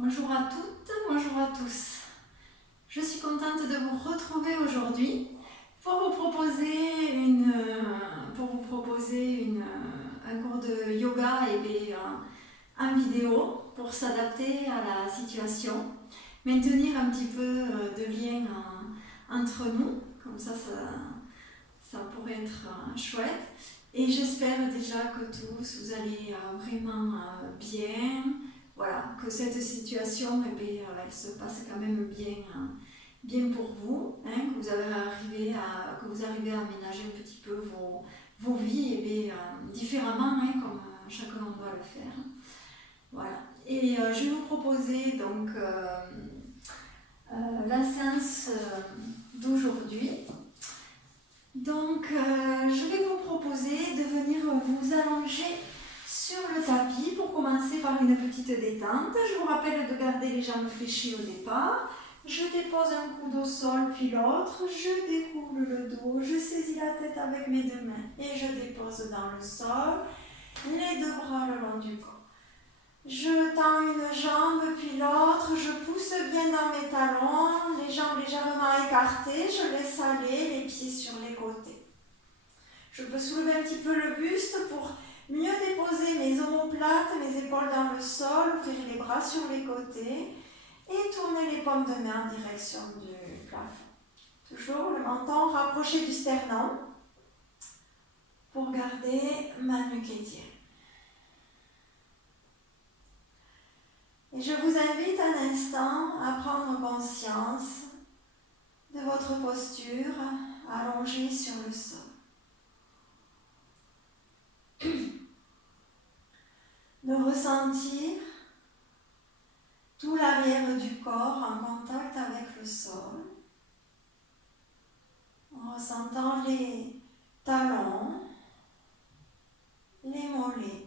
Bonjour à toutes, bonjour à tous. Je suis contente de vous retrouver aujourd'hui pour vous proposer un cours de yoga en vidéo pour s'adapter à la situation, maintenir un petit peu de lien entre nous, comme ça pourrait être chouette. Et j'espère déjà que tous vous allez vraiment bien. Voilà, que cette situation, elle se passe quand même bien pour vous, hein, que vous arrivez à aménager un petit peu vos vies différemment, hein, comme chacun doit le faire. Voilà. Et je vais vous proposer donc la séance d'aujourd'hui. Donc, je vais vous proposer de venir vous allonger sur le tapis pour commencer par une petite détente. Je vous rappelle de garder les jambes fléchies au départ. Je dépose un coude au sol puis l'autre. Je découle le dos. Je saisis la tête avec mes deux mains et je dépose dans le sol. Les deux bras le long du corps. Je tends une jambe puis l'autre, je pousse bien dans mes talons, les jambes légèrement écartées, je laisse aller les pieds sur les côtés. Je peux soulever un petit peu le buste pour mieux déposer mes omoplates, mes épaules dans le sol, ouvrir les bras sur les côtés et tourner les paumes de main en direction du plafond. Toujours le menton rapproché du sternum pour garder ma nuque étirée. Et je vous invite un instant à prendre conscience de votre posture allongée sur le sol. De ressentir tout l'arrière du corps en contact avec le sol, en ressentant les talons, les mollets,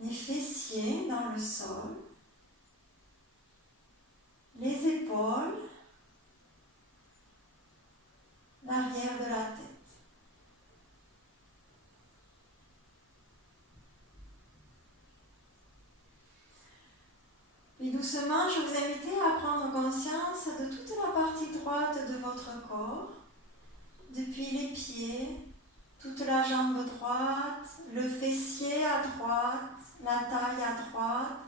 les fessiers dans le sol, les épaules, l'arrière de la tête. Puis doucement, je vous invite à prendre conscience de toute la partie droite de votre corps, depuis les pieds, toute la jambe droite, le fessier à droite, la taille à droite,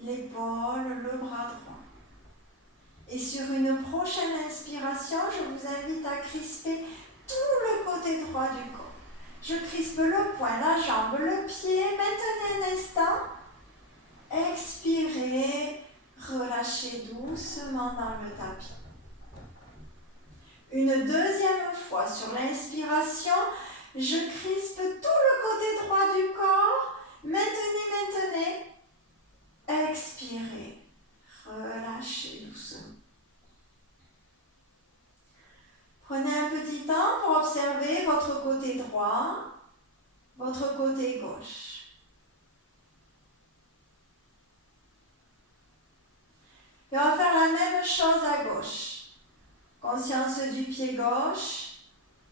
l'épaule, le bras droit. Et sur une prochaine inspiration, je vous invite à crisper tout le côté droit du corps. Je crispe le poing, la jambe, le pied. Maintenez un instant. Expirez, relâchez doucement dans le tapis. Une deuxième fois sur l'inspiration, je crispe tout le côté droit du corps. Maintenez. Expirez, relâchez doucement. Prenez un petit temps pour observer votre côté droit, votre côté gauche. Et on va faire la même chose à gauche. Conscience du pied gauche,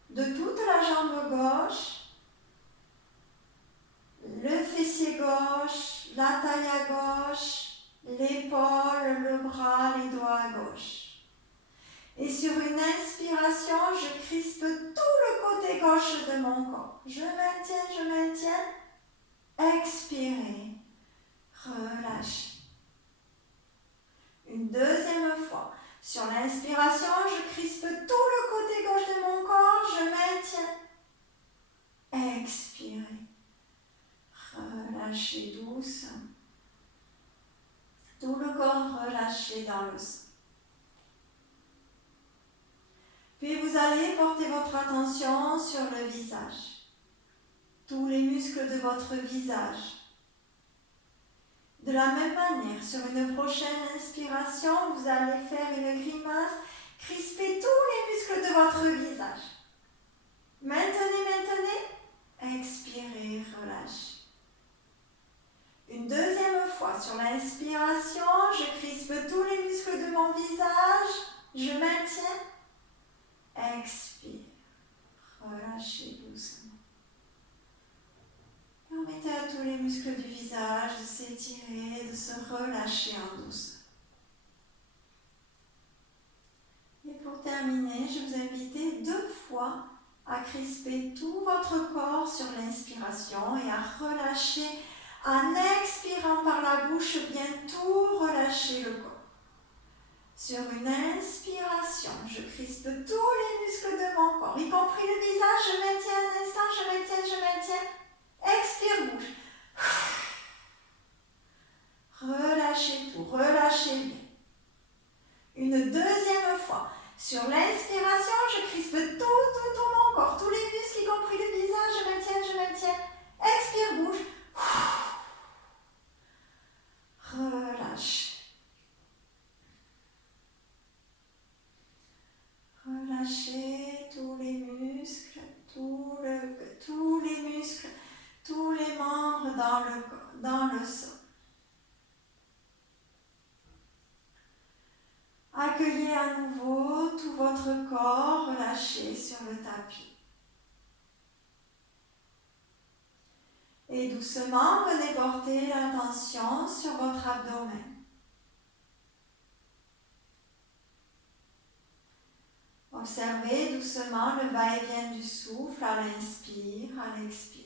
de toute la jambe gauche, le fessier gauche, la taille à gauche, l'épaule, le bras, les doigts à gauche. Et sur une inspiration, je crispe tout le côté gauche de mon corps. Je maintiens. Expirez, relâchez. Une deuxième fois. Sur l'inspiration, je crispe tout le côté gauche de mon corps, je maintiens. Expirez. Relâchez doucement. Tout le corps relâché dans le sol. Puis vous allez porter votre attention sur le visage. Tous les muscles de votre visage. De la même manière, sur une prochaine inspiration, vous allez faire une grimace, crisper tous les muscles de votre visage. Maintenez. Expirez, relâchez. Une deuxième fois, sur l'inspiration, je crispe tous les muscles de mon visage, je maintiens. Expire, relâchez doucement. Permettez à tous les muscles du visage visage de s'étirer, de se relâcher en douceur. Et pour terminer, je vous invite 2 fois à crisper tout votre corps sur l'inspiration et à relâcher en expirant par la bouche, bien tout relâcher le corps. Sur une inspiration, je crispe tous les muscles de mon corps, y compris le visage. Je maintiens un instant, je maintiens. Expire, bouche. Relâchez tout, relâchez bien. Une 2e fois. Sur l'inspiration, je crispe tout mon corps, tous les muscles, y compris le visage. Je maintiens. Expire, bouche. Relâche. Relâchez tous les muscles, tous les muscles, tous les membres dans le sol. Accueillez à nouveau tout votre corps relâché sur le tapis. Et doucement, venez porter l'attention sur votre abdomen. Observez doucement le va-et-vient du souffle à l'inspire, à l'expire.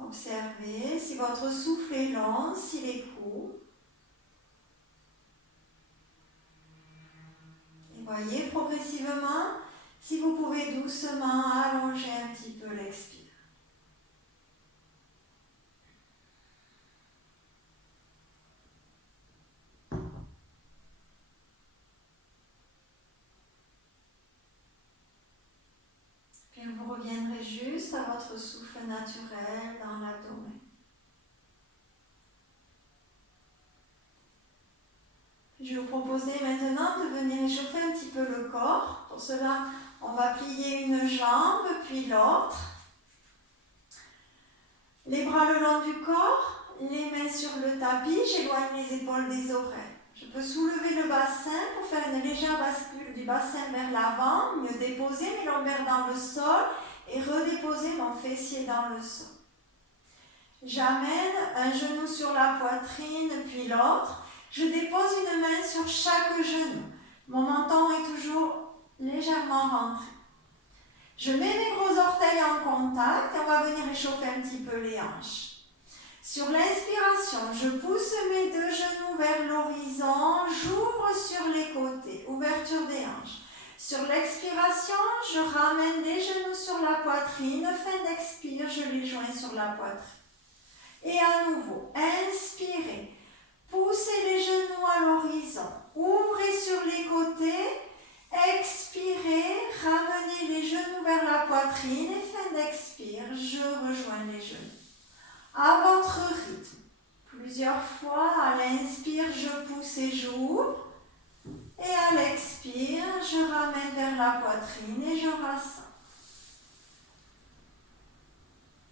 Observez si votre souffle est long, s'il est court. Et voyez progressivement si vous pouvez doucement allonger un petit peu l'expire. Puis vous reviendrez juste à votre souffle naturel dans l'abdomen. Je vais vous proposer maintenant de venir échauffer un petit peu le corps. Pour cela, on va plier une jambe puis l'autre. Les bras le long du corps, les mains sur le tapis, j'éloigne les épaules des oreilles. Je peux soulever le bassin pour faire une légère bascule du bassin vers l'avant, mieux déposer mes lombaires dans le sol et redéposer mon fessier dans le sol. J'amène un genou sur la poitrine puis l'autre. Je dépose une main sur chaque genou. Mon menton est toujours légèrement rentré. Je mets mes gros orteils en contact et on va venir échauffer un petit peu les hanches. Sur l'inspiration, je pousse mes 2 genoux vers l'horizon, j'ouvre sur les côtés, ouverture des hanches. Sur l'expiration, je ramène les genoux sur la poitrine, fin d'expire, je les joins sur la poitrine. Et à nouveau, inspirez, poussez les genoux à l'horizon, ouvrez sur les côtés, expirez, ramenez les genoux vers la poitrine et fin d'expire, je rejoins les genoux. À votre rythme, plusieurs fois, à l'inspire, je pousse et j'ouvre. Et à l'expire, je ramène vers la poitrine et je rassemble.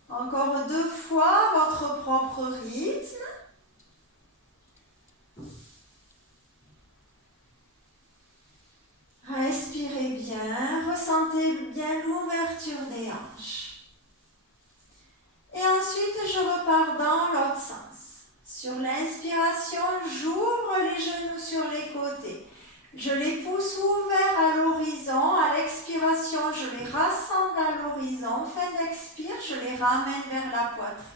Encore 2 fois, votre propre rythme. Respirez bien, ressentez bien l'ouverture des hanches. Et ensuite, je repars dans l'autre sens. Sur l'inspiration, j'ouvre les genoux sur les côtés. Je les pousse ouverts à l'horizon. À l'expiration, je les rassemble à l'horizon. Fin d'expire, je les ramène vers la poitrine.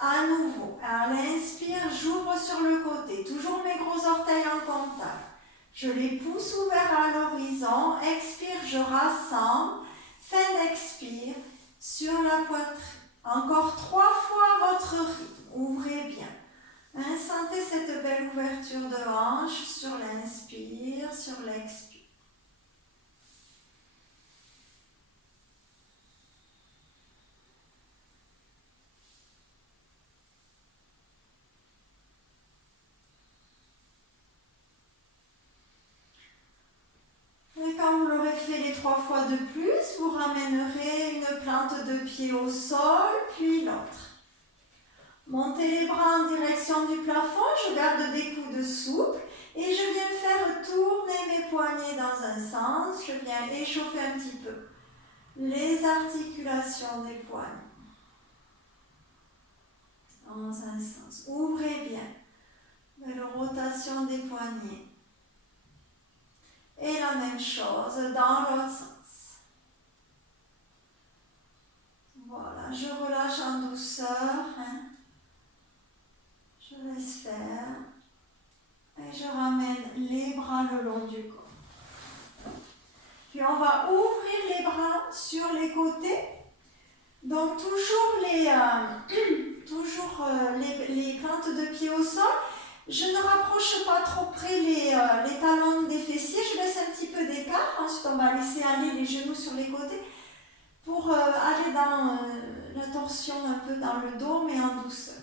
À nouveau, à l'inspire, j'ouvre sur le côté. Toujours mes gros orteils en contact. Je les pousse ouverts à l'horizon. Expire, je rassemble. Fin d'expire, sur la poitrine. Encore 3 fois votre rythme. Ouvrez bien. Sentez cette belle ouverture de hanche sur l'inspire, sur l'expire. Et quand vous l'aurez fait les 3 fois de plus, vous ramènerez une plante de pied au sol, puis l'autre. Montez les bras en direction du plafond, je garde des coudes souples et je viens faire tourner mes poignets dans un sens, je viens échauffer un petit peu les articulations des poignets. Dans un sens. Ouvrez bien. Belle rotation des poignets. Et la même chose dans l'autre sens. Voilà, je relâche en douceur. Je laisse faire. Et je ramène les bras le long du corps. Puis on va ouvrir les bras sur les côtés. Donc toujours les plantes de pied au sol. Je ne rapproche pas trop près les talons des fessiers. Je laisse un petit peu d'écart. Ensuite, on va laisser aller les genoux sur les côtés pour aller dans la torsion un peu dans le dos, mais en douceur.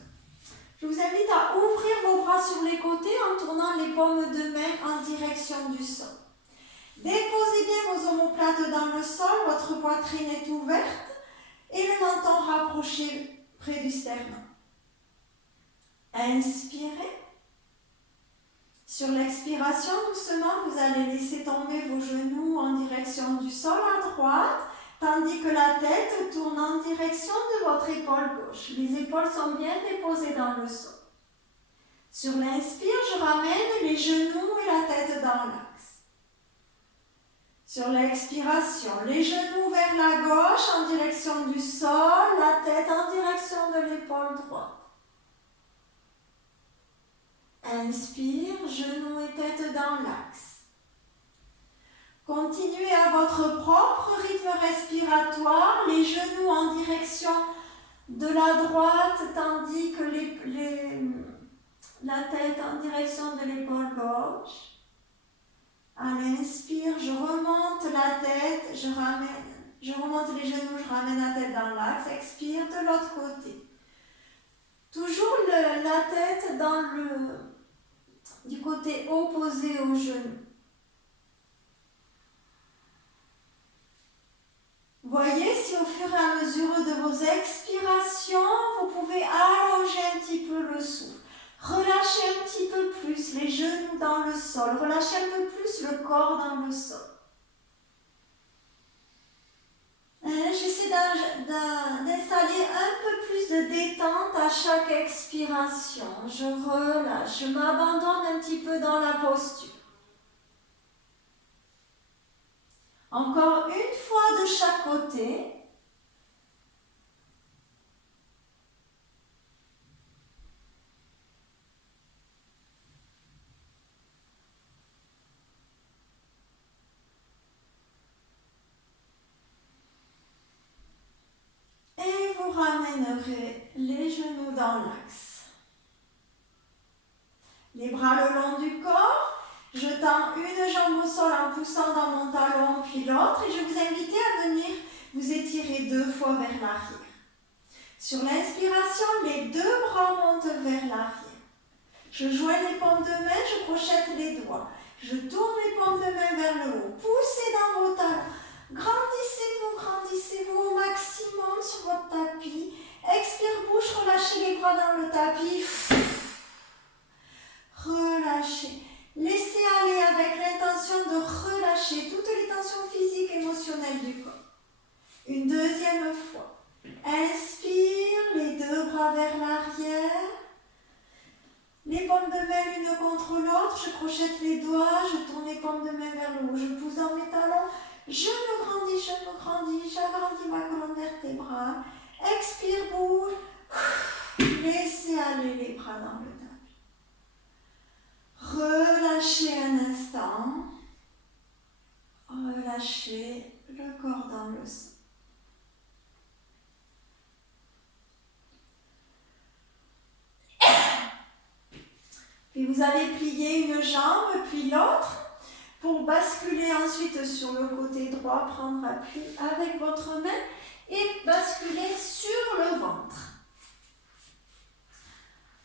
Je vous invite à ouvrir vos bras sur les côtés en tournant les paumes de main en direction du sol. Déposez bien vos omoplates dans le sol, votre poitrine est ouverte et le menton rapproché près du sternum. Inspirez. Sur l'expiration, doucement, vous allez laisser tomber vos genoux en direction du sol à droite, tandis que la tête tourne en direction de votre épaule gauche. Les épaules sont bien déposées dans le sol. Sur l'inspire, je ramène les genoux et la tête dans l'axe. Sur l'expiration, les genoux vers la gauche en direction du sol, la tête en direction de l'épaule droite. Inspire, genoux et tête dans l'axe. Continuez à votre propre rythme respiratoire, les genoux en direction de la droite, tandis que la tête en direction de l'épaule gauche. À l'inspire, je remonte la tête, je remonte les genoux, je ramène la tête dans l'axe. Expire de l'autre côté. Toujours la tête du côté opposé au genou. Voyez si au fur et à mesure de vos expirations, vous pouvez allonger un petit peu le souffle. Relâchez un petit peu plus les genoux dans le sol. Relâchez un peu plus le corps dans le sol. J'essaie d'installer un peu plus de détente à chaque expiration. Je relâche, je m'abandonne un petit peu dans la posture. Encore une fois de chaque côté. Et vous ramènerez les genoux dans l'axe. Les bras le long du corps. Je tends une jambe au sol en poussant dans mon talon puis l'autre et je vous invite à venir vous étirer 2 fois vers l'arrière. Sur l'inspiration, les 2 bras montent vers l'arrière. Je joins les paumes de main, je crochette les doigts. Je tourne les paumes de main vers le haut. Poussez dans vos talons. Grandissez-vous au maximum sur votre tapis. Expire bouche, relâchez les bras dans le tapis. Relâchez. Laissez aller avec l'intention de relâcher toutes les tensions physiques et émotionnelles du corps. Une deuxième fois. Inspire, les 2 bras vers l'arrière. Les paumes de main l'une contre l'autre. Je crochette les doigts, je tourne les paumes de main vers le haut. Je pousse dans mes talons. Je me grandis, j'agrandis ma colonne vertébrale. Expire, bouge. Laissez aller les bras dans le tapis. Relâchez un instant. Relâchez le corps dans le sol. Puis vous allez plier une jambe, puis l'autre, pour basculer ensuite sur le côté droit, prendre appui avec votre main et basculer sur le ventre.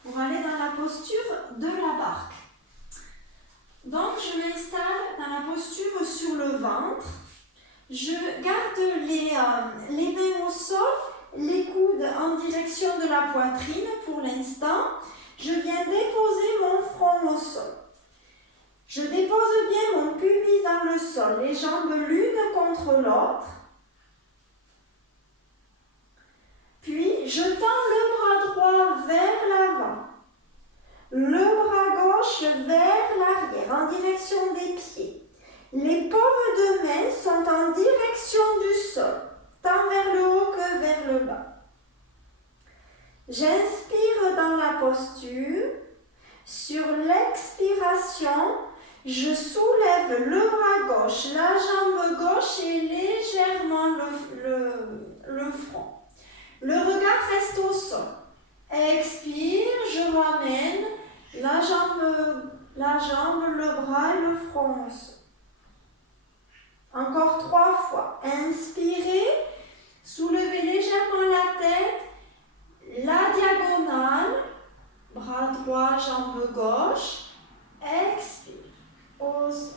Pour aller dans la posture de la barque. Donc je m'installe dans la posture sur le ventre. Je garde les mains au sol, les coudes en direction de la poitrine pour l'instant. Je viens déposer mon front au sol. Je dépose bien mon pubis dans le sol, les jambes l'une contre l'autre. Puis, je tends le bras droit vers l'avant, le bras gauche vers l'arrière, en direction des pieds. Les paumes de main sont en direction du sol, tant vers le haut que vers le bas. J'inspire dans la posture. Sur l'expiration, je soulève le bras gauche, la jambe gauche et légèrement le front. Le regard reste au sol. Expire, je ramène la jambe, le bras et le front au sol. Encore 3 fois. Inspirez, soulevez légèrement la tête, la diagonale, bras droit, jambe gauche. Expire, au sol.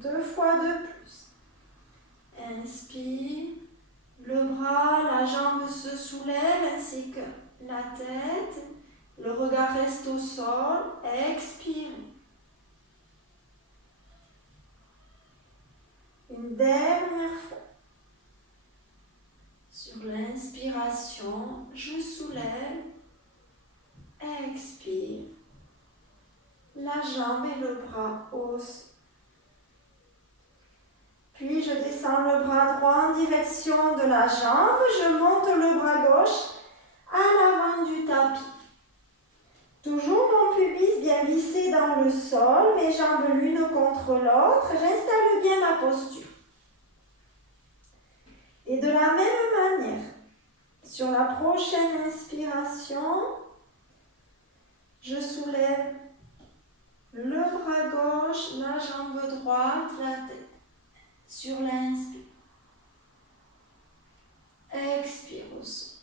2 fois de plus. Inspire, le bras, la jambe se soulève ainsi que la tête. Le regard reste au sol. Expire. Une dernière fois. Sur l'inspiration, je soulève. Expire. La jambe et le bras au sol. Puis je descends le bras droit en direction de la jambe. Je monte le bras gauche à l'avant du tapis. Toujours mon pubis bien vissé dans le sol, mes jambes l'une contre l'autre. J'installe bien ma posture. Et de la même manière, sur la prochaine inspiration, je soulève le bras gauche, la jambe droite, la tête. Sur l'inspire. Expire au sol.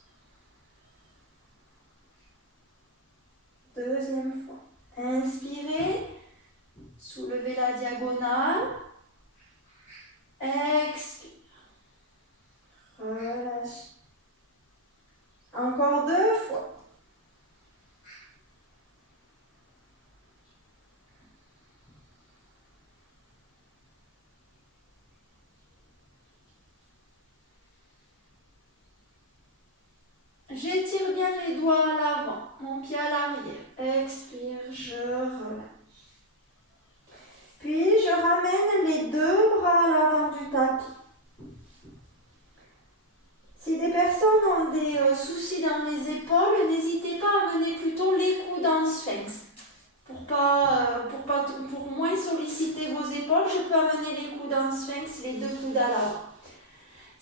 Deuxième fois. Inspirez. Soulevez la diagonale. Expire. Relâchez. Encore 2 fois. J'étire bien les doigts à l'avant, mon pied à l'arrière. Expire, je relâche. Puis je ramène les 2 bras à l'avant du tapis. Si des personnes ont des soucis dans les épaules, n'hésitez pas à mener plutôt les coudes en sphinx. Pour moins solliciter vos épaules, je peux amener les coudes en sphinx, les 2 coudes à l'avant.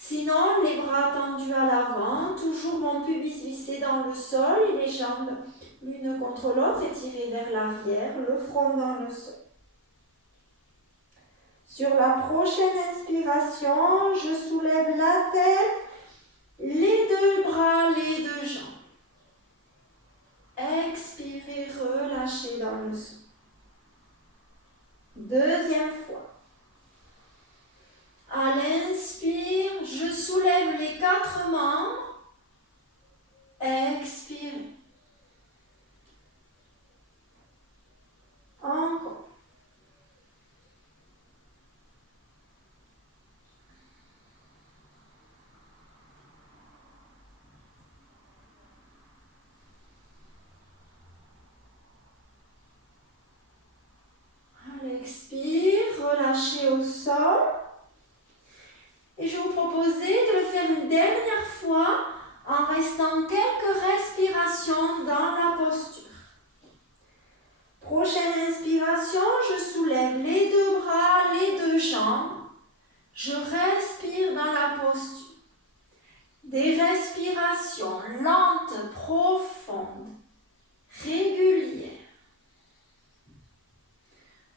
Sinon, les bras tendus à l'avant, toujours mon pubis vissé dans le sol et les jambes l'une contre l'autre étirées vers l'arrière, le front dans le sol. Sur la prochaine inspiration, je soulève la tête, les 2 bras, les 2 jambes. Expirez, relâchez dans le sol. Deuxième fois. À l'inspire, je soulève les 4 membres. Expire. Encore. À l'expire, relâchez au sol. Et je vais vous proposer de le faire une dernière fois en restant quelques respirations dans la posture. Prochaine inspiration, je soulève les 2 bras, les 2 jambes. Je respire dans la posture. Des respirations lentes, profondes, régulières.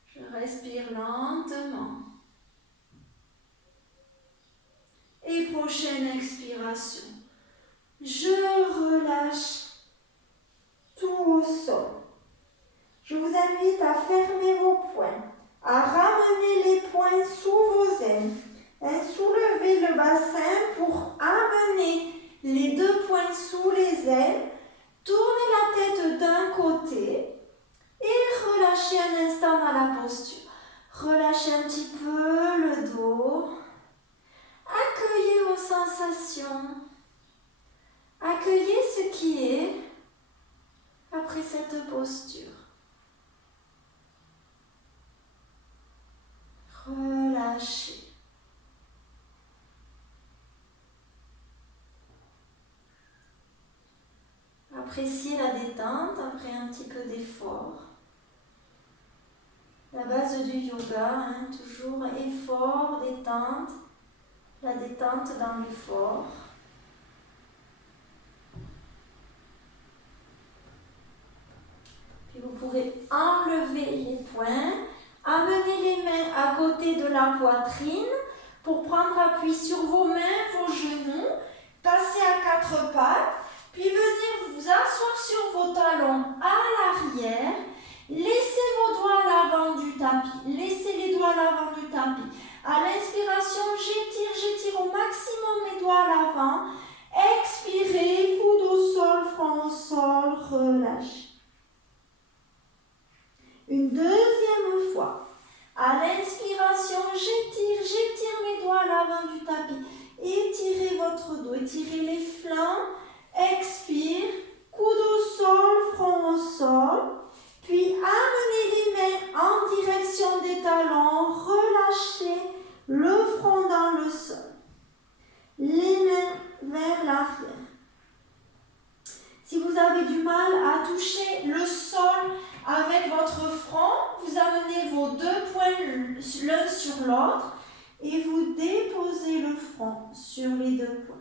Je respire lentement. Et prochaine expiration, je relâche tout au sol. Je vous invite à fermer vos poings, à ramener les bassin pour amener les deux poings sous les ailes. Tournez la tête d'un côté et relâchez un instant dans la posture. Relâchez un petit peu le dos. Accueillez vos sensations. Accueillez ce qui est après cette posture. Relâchez. Appréciez la détente après un petit peu d'effort. La base du yoga, toujours effort, détente. La détente dans l'effort. Puis vous pourrez enlever les poings, amener les mains à côté de la poitrine pour prendre appui sur vos mains, vos genoux, passer à quatre pattes, puis venir vous asseoir sur vos talons à l'arrière. Laissez vos doigts à l'avant du tapis. Laissez les doigts à l'avant du tapis. À l'inspiration, j'étire au maximum mes doigts à l'avant. Expirez, coude au sol, front au sol, relâchez. Une deuxième fois. À l'inspiration, j'étire mes doigts à l'avant du tapis. Étirez votre dos, étirez les flancs. Expire, coude au sol, front au sol. Puis amenez les mains en direction des talons. Relâchez le front dans le sol. Les mains vers l'arrière. Si vous avez du mal à toucher le sol avec votre front, vous amenez vos deux poings l'un sur l'autre et vous déposez le front sur les deux poings.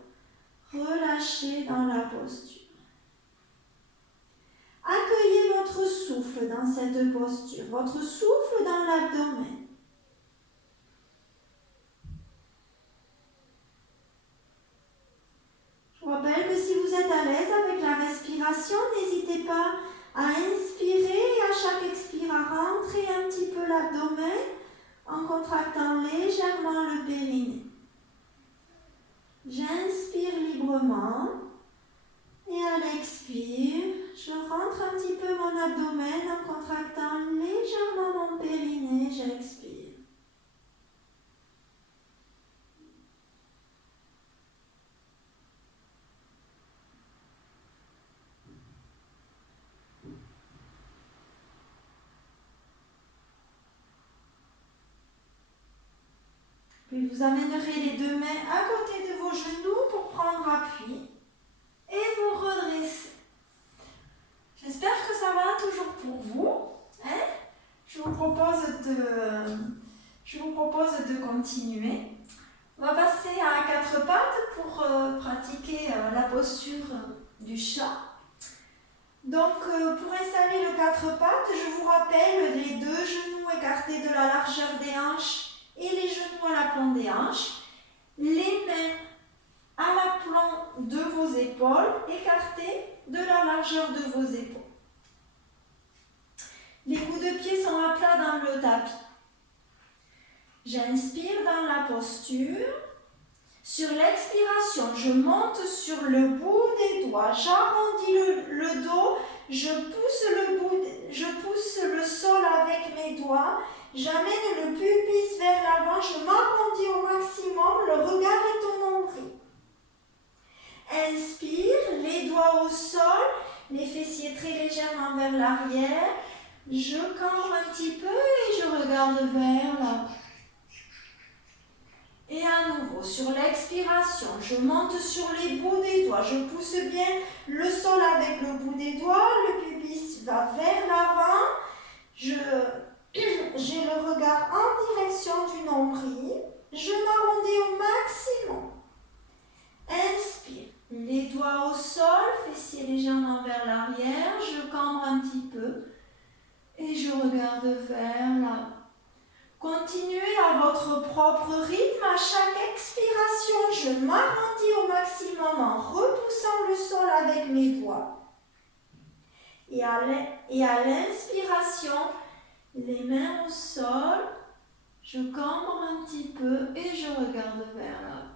Relâchez dans la posture. Accueillez votre souffle dans cette posture, votre souffle dans l'abdomen. Je vous rappelle que si vous êtes à l'aise avec la respiration, n'hésitez pas à inspirer et à chaque expire à rentrer un petit peu l'abdomen en contractant légèrement le périnée. J'inspire librement et à l'expire, je rentre un petit peu mon abdomen en contractant légèrement mon périnée, j'expire. Puis vous amènerez les deux mains à côté de vos genoux pour prendre appui et vous redresser. J'espère que ça va toujours pour vous. Je vous propose de continuer. On va passer à quatre pattes pour pratiquer la posture du chat. Donc, pour installer le quatre pattes, je vous rappelle les deux genoux écartés de la largeur des hanches et les genoux à l'aplomb des hanches. Les mains à l'aplomb de vos épaules, écartées de la largeur de vos épaules. Les bouts de pied sont à plat dans le tapis. J'inspire dans la posture. Sur l'expiration, je monte sur le bout des doigts. J'arrondis le dos. Je pousse le sol avec mes doigts. J'amène le pubis vers l'avant. Je m'arrondis au maximum. Le regard est au nombril. Inspire, les doigts au sol. Les fessiers très légèrement vers l'arrière. Je cambre un petit peu et je regarde vers l'avant. Et à nouveau, sur l'expiration, je monte sur les bouts des doigts. Je pousse bien le sol avec le bout des doigts. Le pubis va vers l'avant. J'ai le regard en direction du nombril. Je m'arrondis au maximum. Inspire. Les doigts au sol, fessiers légèrement vers l'arrière. Je cambre un petit peu. Et je regarde vers l'avant. Continuez à votre propre rythme. À chaque expiration, je m'arrondis au maximum en repoussant le sol avec mes doigts. Et à l'inspiration, les mains au sol, je cambre un petit peu et je regarde vers l'avant.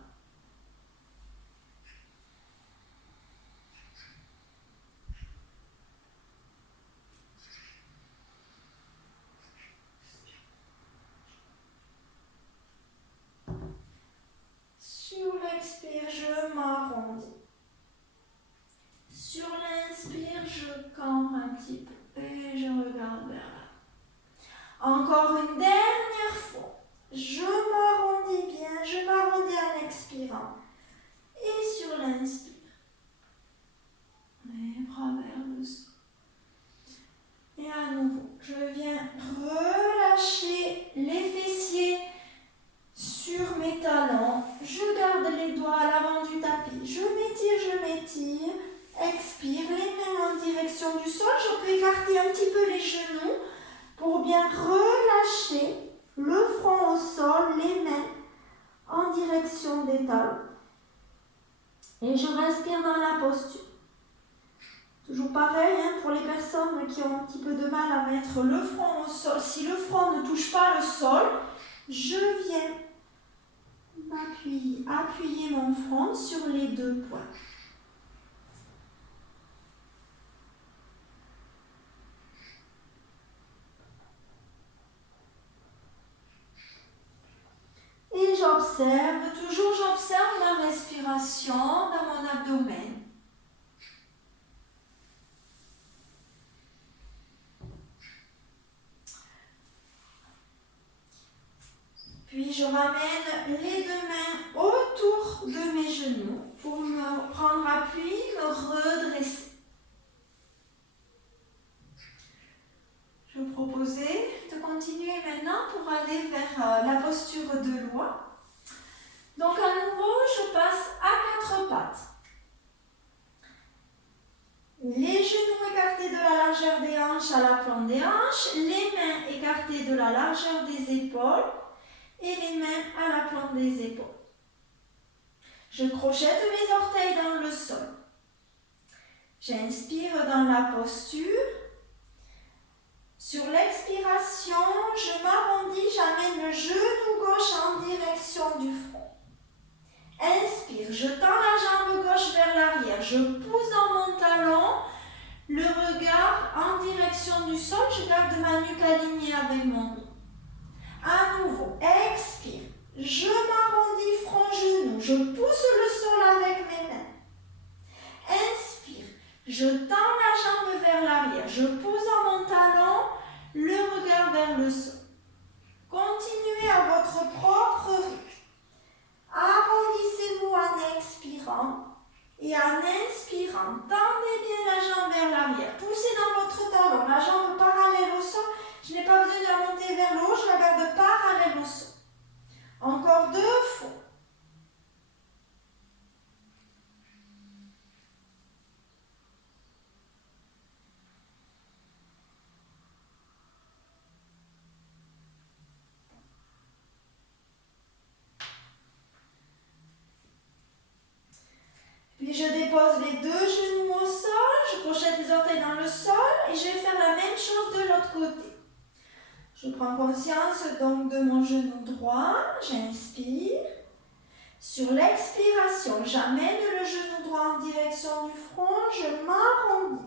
expirant. Et sur l'inspire, les bras vers le sol. Et à nouveau, je viens relâcher les fessiers sur mes talons. Je garde les doigts à l'avant du tapis. Je m'étire. Expire, les mains en direction du sol. Je peux écarter un petit peu les genoux pour bien relâcher le front au sol, les mains en direction des talons. Et je respire dans la posture. Toujours pareil, pour les personnes qui ont un petit peu de mal à mettre le front au sol. Si le front ne touche pas le sol, je viens appuyer mon front sur les deux points. Et j'observe ma respiration dans mon abdomen. Puis je ramène les deux mains autour de mes genoux pour me prendre appui, me redresser. Je vais vous proposer de continuer maintenant pour aller vers la posture de l'oie. Donc à nouveau, je passe à quatre pattes. Les genoux écartés de la largeur des hanches à la plante des hanches, les mains écartées de la largeur des épaules et les mains à la plante des épaules. Je crochette mes orteils dans le sol. J'inspire dans la posture. Sur l'expiration, je m'arrondis, j'amène le genou gauche en direction du front. Inspire, je tends la jambe gauche vers l'arrière, je pousse dans mon talon, le regard en direction du sol, je garde ma nuque alignée avec mon dos. À nouveau, expire, je m'arrondis front-genou, je pousse le sol avec mes mains. Inspire, je tends la jambe vers l'arrière, je pousse dans mon talon, le regard vers le sol. Continuez à votre propre rythme. Arrondissez-vous en expirant et en inspirant. Tendez bien la jambe vers l'arrière. Poussez dans votre talon, la jambe parallèle au sol. Je n'ai pas besoin de la monter vers le haut, je la garde parallèle au sol. Encore deux fois. Puis je dépose les deux genoux au sol, je crochette les orteils dans le sol et je vais faire la même chose de l'autre côté. Je prends conscience donc de mon genou droit, j'inspire. Sur l'expiration, j'amène le genou droit en direction du front, je m'arrondis.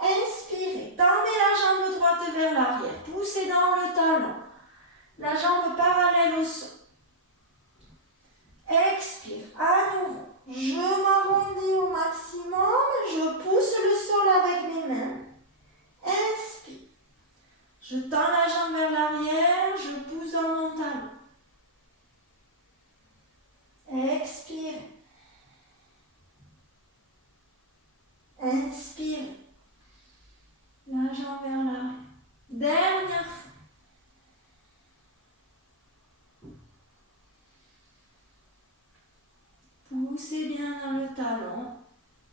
Inspirez, tendez la jambe droite vers l'arrière, poussez dans le talon, la jambe parallèle au sol. Expire, à nouveau. Je m'arrondis au maximum, je pousse le sol avec mes mains. Inspire. Je tends la jambe vers l'arrière, je pousse dans mon talon. Expire. Inspire. La jambe vers l'arrière. Dernière fois. Poussez bien dans le talon.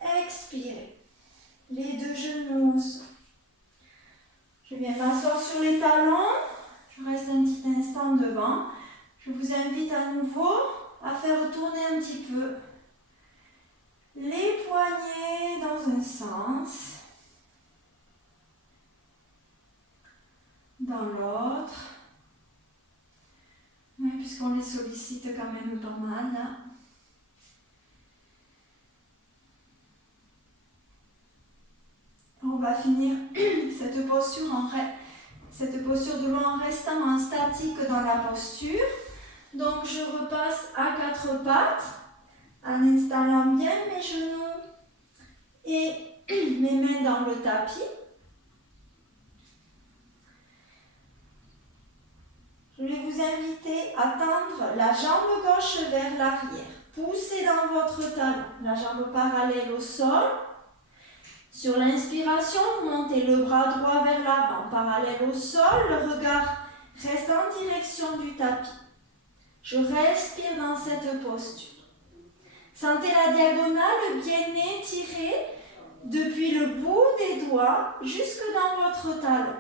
Expirez. Les deux genoux au sol. Je viens m'asseoir sur les talons. Je reste un petit instant devant. Je vous invite à nouveau à faire tourner un petit peu les poignets dans un sens, dans l'autre. Oui, puisqu'on les sollicite quand même pas mal là. On va finir cette posture de l'eau en restant en statique dans la posture. Donc je repasse à quatre pattes en installant bien mes genoux et mes mains dans le tapis. Je vais vous inviter à tendre la jambe gauche vers l'arrière. poussez dans votre talon, la jambe parallèle au sol. Sur l'inspiration, vous montez le bras droit vers l'avant, parallèle au sol, le regard reste en direction du tapis. Je respire dans cette posture. Sentez la diagonale bien étirée depuis le bout des doigts jusque dans votre talon.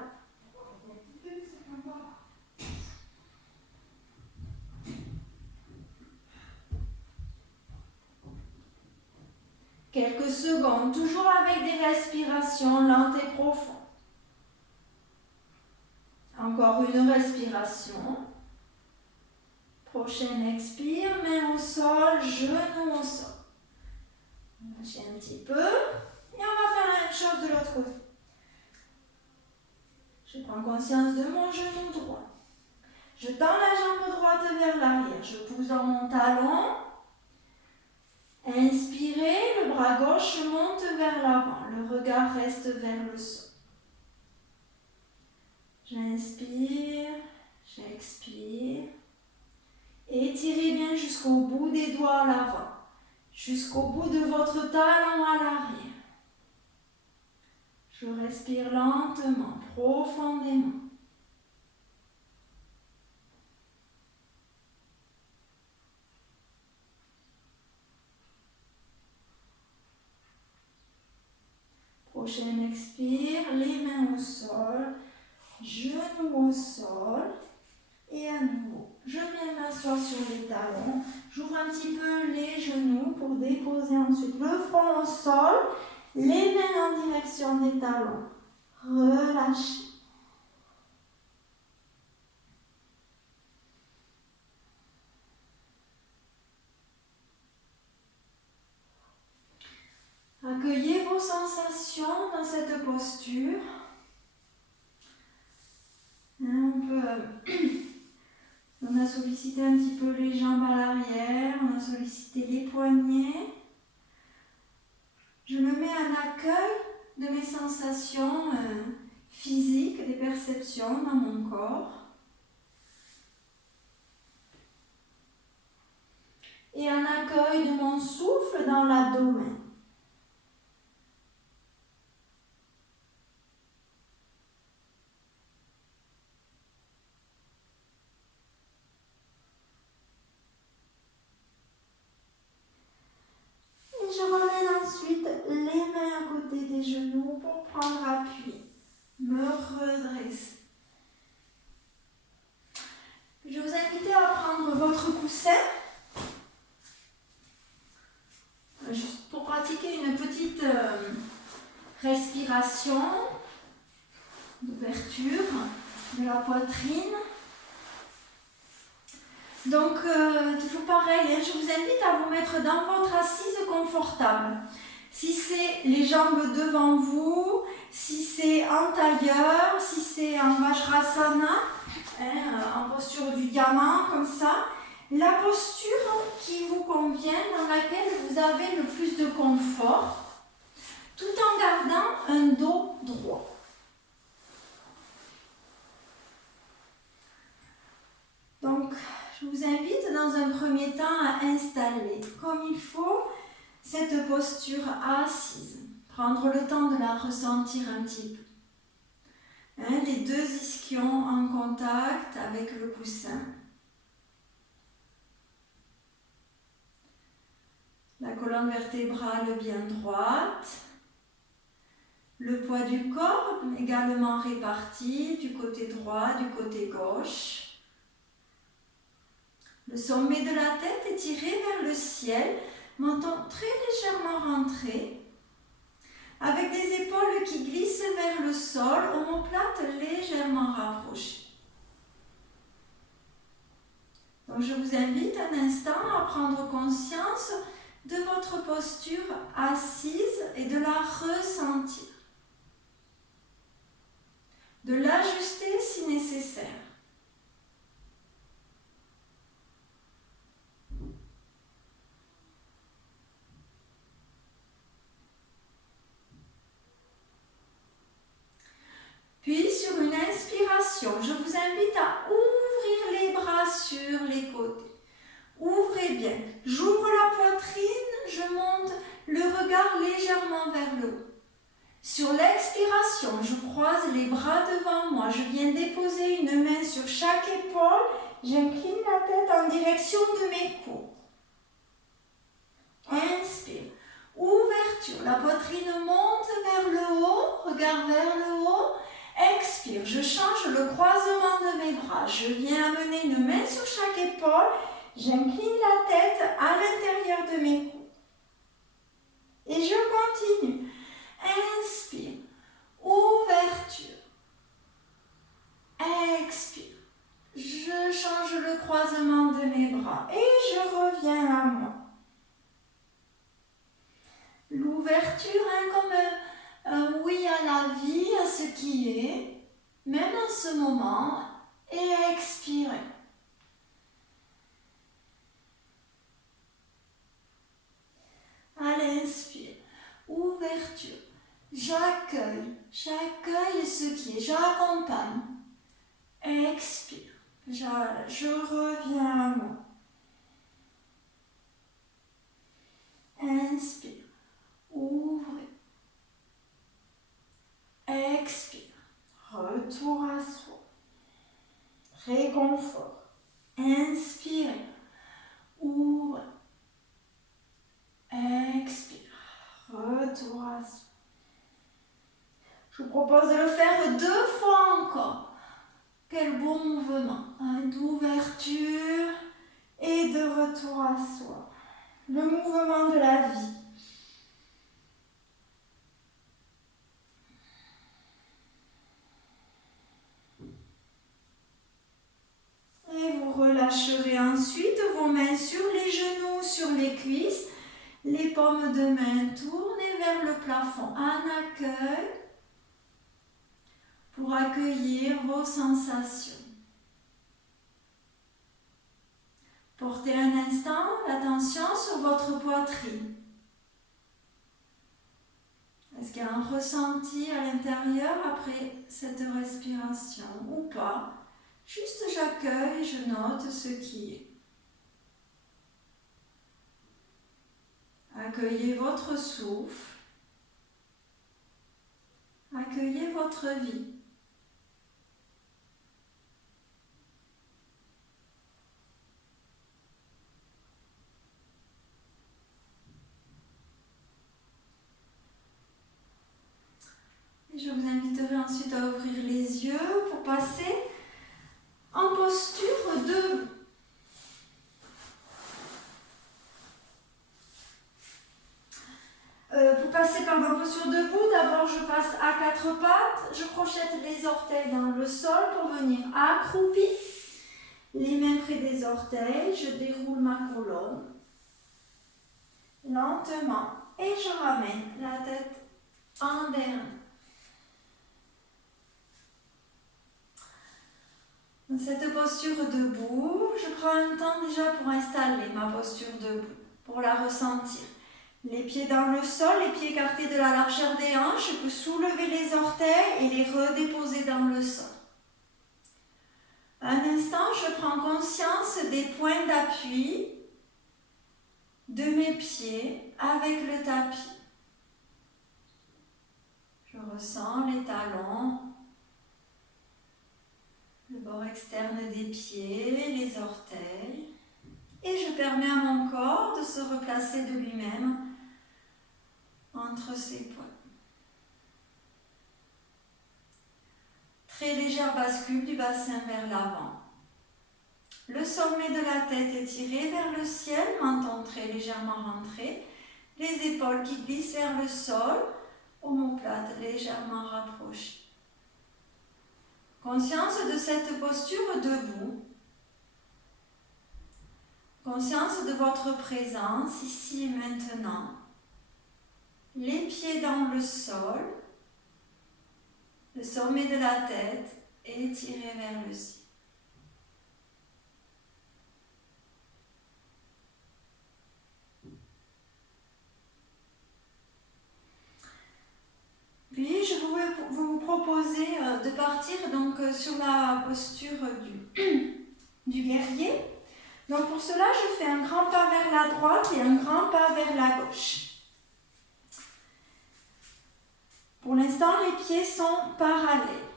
Quelques secondes, toujours avec des respirations lentes et profondes. Encore une respiration. Prochaine expire, main au sol, genou au sol. Lâchez un petit peu. Et on va faire la même chose de l'autre côté. Je prends conscience de mon genou droit. Je tends la jambe droite vers l'arrière. Je pousse dans mon talon. Inspirez, le bras gauche monte vers l'avant. Le regard reste vers le sol. J'inspire, j'expire. Étirez bien jusqu'au bout des doigts à l'avant, jusqu'au bout de votre talon à l'arrière. Je respire lentement, profondément. Prochaine expire, les mains au sol, genoux au sol. Et à nouveau, je viens m'asseoir sur les talons. J'ouvre un petit peu les genoux pour déposer ensuite le front au sol. Les mains en direction des talons. Relâchez. Accueillez vos sensations dans cette posture. On a sollicité un petit peu les jambes à l'arrière, on a sollicité les poignets. Je me mets en accueil de mes sensations physiques, des perceptions dans mon corps. Et en accueil de mon souffle dans l'abdomen. Je ramène ensuite les mains à côté des genoux pour prendre appui, me redresser. Je vous invite à prendre votre coussin, juste pour pratiquer une petite respiration d'ouverture de la poitrine. Donc, toujours pareil, je vous invite à vous mettre dans votre assise confortable. Si c'est les jambes devant vous, si c'est en tailleur, si c'est en Vajrasana, en posture du diamant, comme ça, la posture qui vous convient, dans laquelle vous avez le plus de confort, tout en gardant un dos droit. Donc, je vous invite dans un premier temps à installer comme il faut cette posture assise. Prendre le temps de la ressentir un petit peu. Les deux ischions en contact avec le coussin. La colonne vertébrale bien droite. Le poids du corps également réparti du côté droit, du côté gauche. Le sommet de la tête est tiré vers le ciel, menton très légèrement rentré, avec des épaules qui glissent vers le sol, omoplate légèrement rapprochée. Donc je vous invite un instant à prendre conscience de votre posture assise et de la ressentir. De l'ajuster si nécessaire. Puis sur une inspiration, je vous invite à ouvrir les bras sur les côtés. Ouvrez bien. J'ouvre la poitrine, je monte le regard légèrement vers le haut. Sur l'expiration, je croise les bras devant moi. Je viens déposer une main sur chaque épaule. J'incline la tête en direction de mes coudes. Inspire. Ouverture. La poitrine monte vers le haut. Regard vers le haut. Expire. Je change le croisement de mes bras. Je viens amener une main sur chaque épaule. J'incline la tête à l'intérieur de mes coudes. Et je continue. Inspire. Ouverture. Expire. Je change le croisement de mes bras et je reviens à moi. L'ouverture, comme un oui à la vie, à ce qui est, même en ce moment, et expirer. À l'inspire, ouverture. J'accueille ce qui est, j'accompagne. Expire, je reviens à moi. Inspire, ouvrez. Expire, retour à soi. Réconfort. Inspirez, ouvrez. Expire, retour à soi. Je vous propose de le faire 2 fois encore. Quel beau mouvement, d'ouverture et de retour à soi. Le mouvement de la vie. Et vous relâcherez ensuite vos mains sur les genoux, sur les cuisses. Les paumes de main tournées vers le plafond en accueil pour accueillir vos sensations. Portez un instant l'attention sur votre poitrine. Est-ce qu'il y a un ressenti à l'intérieur après cette respiration ou pas? Juste j'accueille, je note ce qui est. Accueillez votre souffle. Accueillez votre vie. Et je vous inviterai ensuite à ouvrir les yeux pour passer en posture debout. Pour passer par ma posture debout, d'abord je passe à 4 pattes, je crochette les orteils dans le sol pour venir accroupi, les mains près des orteils, je déroule ma colonne lentement et je ramène la tête en dernier. Dans cette posture debout, je prends un temps déjà pour installer ma posture debout, pour la ressentir. Les pieds dans le sol, les pieds écartés de la largeur des hanches, je peux soulever les orteils et les redéposer dans le sol. Un instant, je prends conscience des points d'appui de mes pieds avec le tapis. Je ressens les talons, le bord externe des pieds, les orteils. Et je permets à mon corps de se replacer de lui-même entre ses poings. Très légère bascule du bassin vers l'avant. Le sommet de la tête est tiré vers le ciel, menton très légèrement rentré, les épaules qui glissent vers le sol, omoplate légèrement rapprochée. Conscience de cette posture debout. Conscience de votre présence ici et maintenant. Les pieds dans le sol, le sommet de la tête étiré vers le ciel. Puis je vais vous proposer de partir donc sur la posture du guerrier. Donc pour cela, je fais un grand pas vers la droite et un grand pas vers la gauche. Pour l'instant, les pieds sont parallèles.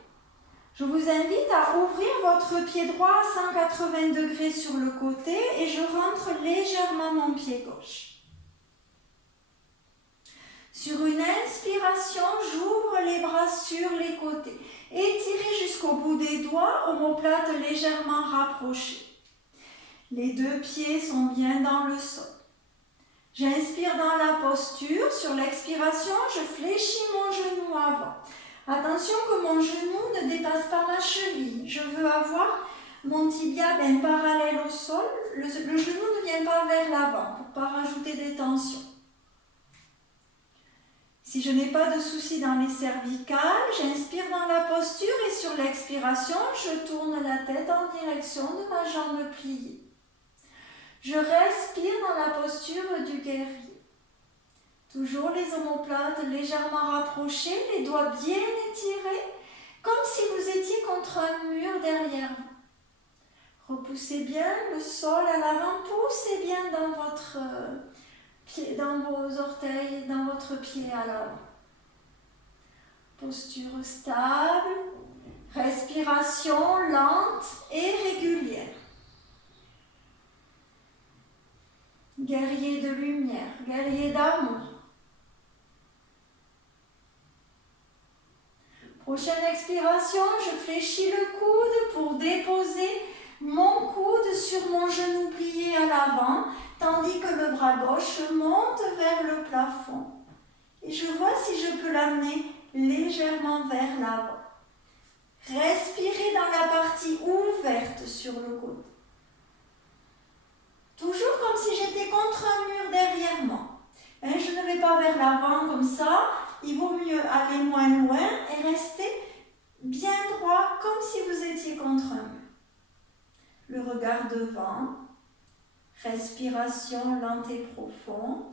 Je vous invite à ouvrir votre pied droit à 180 degrés sur le côté et je rentre légèrement mon pied gauche. Sur une inspiration, j'ouvre les bras sur les côtés. Étirez jusqu'au bout des doigts, omoplate légèrement rapprochée. Les deux pieds sont bien dans le sol. J'inspire dans la posture. Sur l'expiration, je fléchis mon genou avant. Attention que mon genou ne dépasse pas ma cheville. Je veux avoir mon tibia bien parallèle au sol. Le genou ne vient pas vers l'avant pour ne pas rajouter des tensions. Si je n'ai pas de soucis dans les cervicales, j'inspire dans la posture et sur l'expiration, je tourne la tête en direction de ma jambe pliée. Je respire dans la posture du guerrier. Toujours les omoplates légèrement rapprochées, les doigts bien étirés, comme si vous étiez contre un mur derrière vous. Repoussez bien le sol à l'avant, poussez bien dans votre pied, dans vos orteils, dans votre pied à l'avant. Posture stable, respiration lente et régulière. Guerrier de lumière, guerrier d'amour. Prochaine expiration, je fléchis le coude pour déposer mon coude sur mon genou plié à l'avant, tandis que le bras gauche monte vers le plafond. Et je vois si je peux l'amener légèrement vers l'avant. Respirez dans la partie ouverte sur le coude. Toujours comme si j'étais contre un mur derrière moi. Je ne vais pas vers l'avant comme ça. Il vaut mieux aller moins loin et rester bien droit comme si vous étiez contre un mur. Le regard devant. Respiration lente et profonde.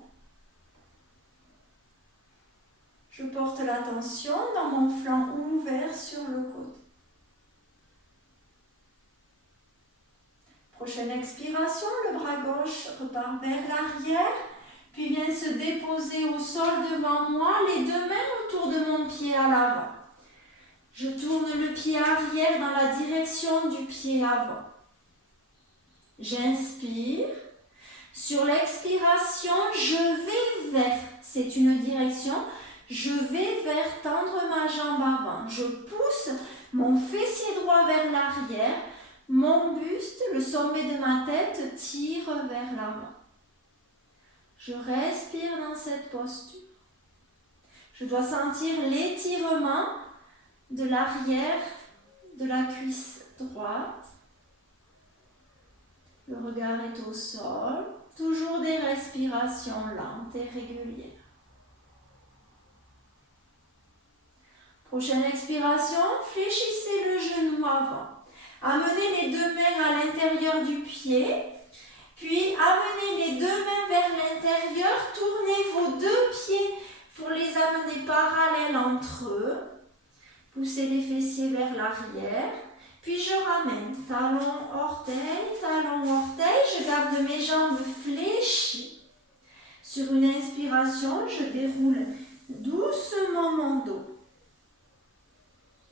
Je porte l'attention dans mon flanc ouvert sur le coude. Prochaine expiration, le bras gauche repart vers l'arrière, puis vient se déposer au sol devant moi, les deux mains autour de mon pied à l'avant. Je tourne le pied arrière dans la direction du pied avant. J'inspire. Sur l'expiration, je vais vers, c'est une direction, je vais vers tendre ma jambe avant. Je pousse mon fessier droit vers l'arrière. Mon buste, le sommet de ma tête, tire vers l'avant. Je respire dans cette posture. Je dois sentir l'étirement de l'arrière de la cuisse droite. Le regard est au sol. Toujours des respirations lentes et régulières. Prochaine expiration, fléchissez le genou avant. Amenez les deux mains à l'intérieur du pied, puis amenez les deux mains vers l'intérieur, tournez vos deux pieds pour les amener parallèles entre eux. Poussez les fessiers vers l'arrière, puis je ramène talon, orteil, je garde mes jambes fléchies. Sur une inspiration, je déroule doucement mon dos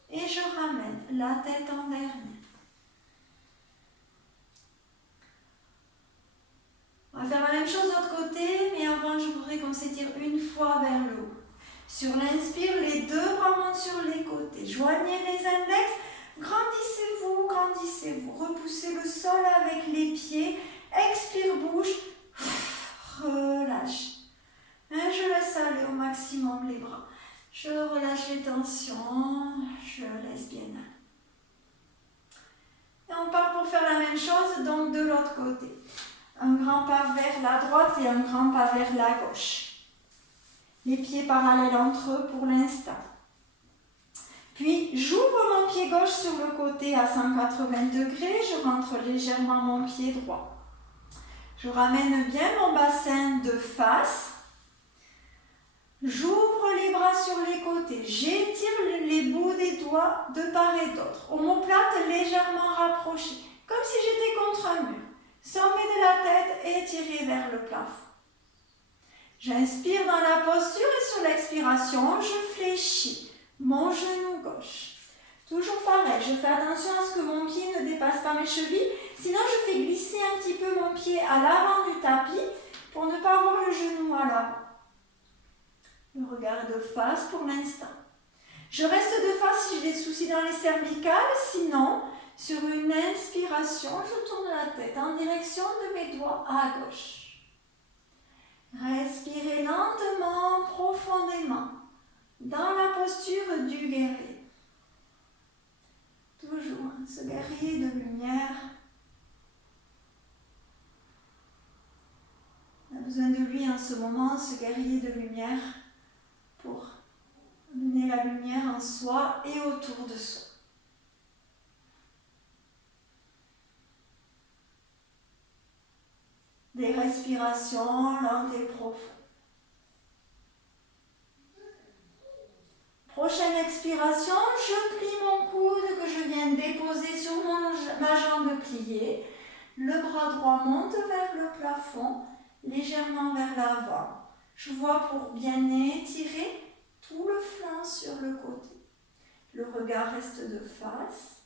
et je ramène la tête en dernier. On va faire la même chose de l'autre côté, mais avant, je voudrais qu'on s'étire une fois vers le haut. Sur l'inspire, les deux bras montent sur les côtés. Joignez les index, grandissez-vous. Repoussez le sol avec les pieds. Expire, bouge. Relâche. Je laisse aller au maximum les bras. Je relâche les tensions. Je laisse bien aller. Et on part pour faire la même chose, donc de l'autre côté. Un grand pas vers la droite et un grand pas vers la gauche. Les pieds parallèles entre eux pour l'instant. Puis, j'ouvre mon pied gauche sur le côté à 180 degrés. Je rentre légèrement mon pied droit. Je ramène bien mon bassin de face. J'ouvre les bras sur les côtés. J'étire les bouts des doigts de part et d'autre. Omoplate légèrement rapprochée, comme si j'étais contre un mur. Sommet étiré vers le plafond. J'inspire dans la posture et sur l'expiration, je fléchis mon genou gauche. Toujours pareil, je fais attention à ce que mon pied ne dépasse pas mes chevilles, sinon je fais glisser un petit peu mon pied à l'avant du tapis pour ne pas avoir le genou à l'avant. Le regard est de face pour l'instant. Je reste de face si j'ai des soucis dans les cervicales, sinon, sur une inspiration, je tourne la tête en direction de mes doigts à gauche. Respirez lentement, profondément, dans la posture du guerrier. Toujours ce guerrier de lumière. On a besoin de lui en ce moment, ce guerrier de lumière, pour donner la lumière en soi et autour de soi. Des respirations lentes et profondes. Prochaine expiration, je plie mon coude que je viens de déposer sur ma jambe pliée. Le bras droit monte vers le plafond, légèrement vers l'avant. Je vois pour bien étirer tout le flanc sur le côté. Le regard reste de face.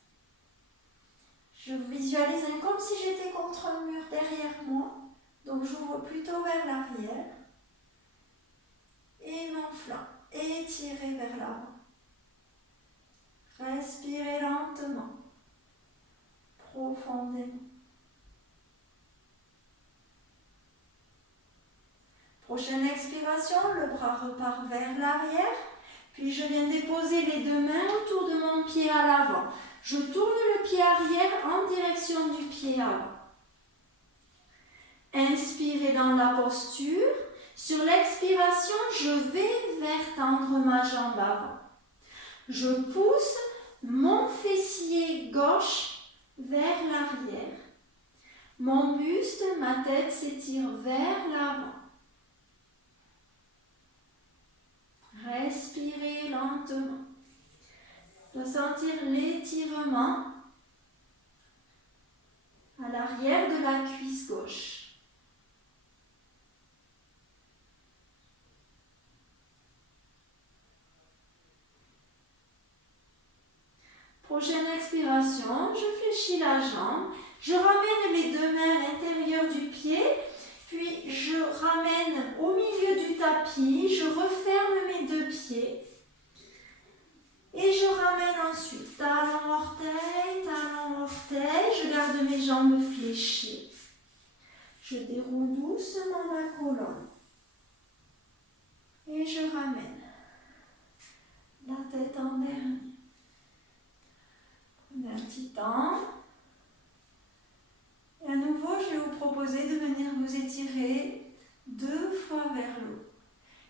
Je visualise comme si j'étais contre un mur derrière moi. Donc j'ouvre plutôt vers l'arrière. Et mon flanc étiré vers l'avant. Respirez lentement, profondément. Prochaine expiration, le bras repart vers l'arrière. Puis je viens déposer les deux mains autour de mon pied à l'avant. Je tourne le pied arrière en direction du pied avant. Inspirez dans la posture. Sur l'expiration, je vais vers tendre ma jambe avant. Je pousse mon fessier gauche vers l'arrière. Mon buste, ma tête s'étire vers l'avant. Respirez lentement. Ressentir l'étirement à l'arrière de la cuisse gauche. Prochaine expiration, je fléchis la jambe, je ramène les deux mains à l'intérieur du pied, puis je ramène au milieu du tapis, je referme mes deux pieds et je ramène ensuite talon orteil, je garde mes jambes fléchies. Je déroule doucement ma colonne et je ramène la tête en dernier. Un petit temps. Et à nouveau, je vais vous proposer de venir vous étirer 2 fois vers le haut.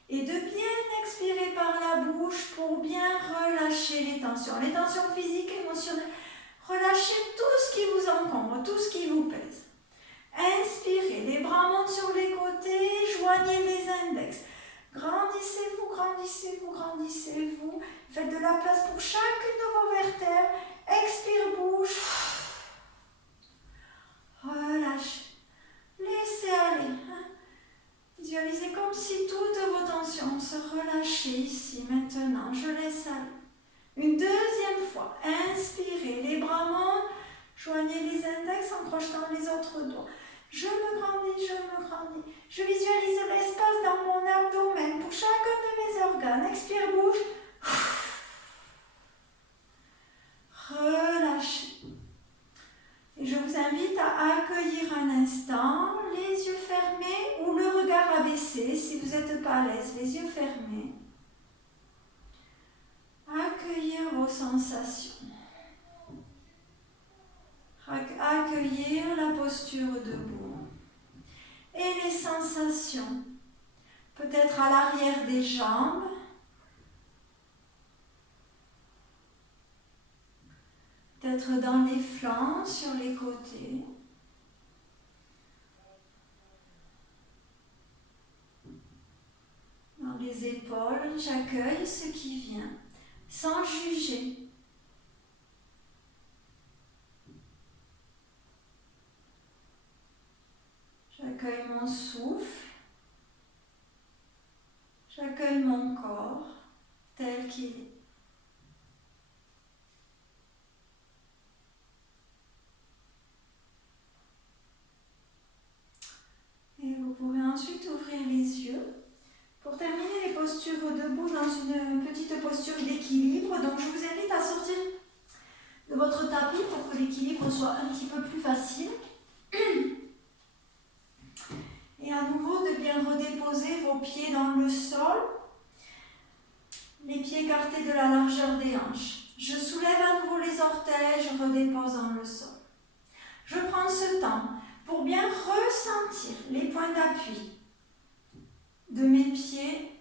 Et de bien expirer par la bouche pour bien relâcher les tensions physiques, émotionnelles. Relâchez tout ce qui vous encombre, tout ce qui vous pèse. Inspirez, les bras montent sur les côtés, joignez les index. Grandissez-vous, grandissez-vous, grandissez-vous. Faites de la place pour chacune de vos vertèbres. Expire, bouche. Relâchez. Laissez aller. Visualisez comme si toutes vos tensions se relâchaient ici, maintenant. Je laisse aller. Une deuxième fois. Inspirez. Les bras montent. Joignez les index en projetant les autres doigts. Je me grandis, je me grandis. Je visualise l'espace dans mon abdomen pour chacun de mes organes. Expire, bouche. Relâchez. Et je vous invite à accueillir un instant, les yeux fermés ou le regard abaissé si vous n'êtes pas à l'aise, les yeux fermés. Accueillir vos sensations. Accueillir la posture debout. Et les sensations, peut-être à l'arrière des jambes, peut-être dans les flancs, sur les côtés. Dans les épaules, j'accueille ce qui vient, sans juger. J'accueille mon souffle. J'accueille mon corps tel qu'il est. Et vous pourrez ensuite ouvrir les yeux. Pour terminer les postures debout dans une petite posture d'équilibre, donc je vous invite à sortir de votre tapis pour que l'équilibre soit un petit peu plus facile. Et à nouveau de bien redéposer vos pieds dans le sol, les pieds écartés de la largeur des hanches. Je soulève à nouveau les orteils, je redépose dans le sol. Je prends ce temps pour bien ressentir les points d'appui de mes pieds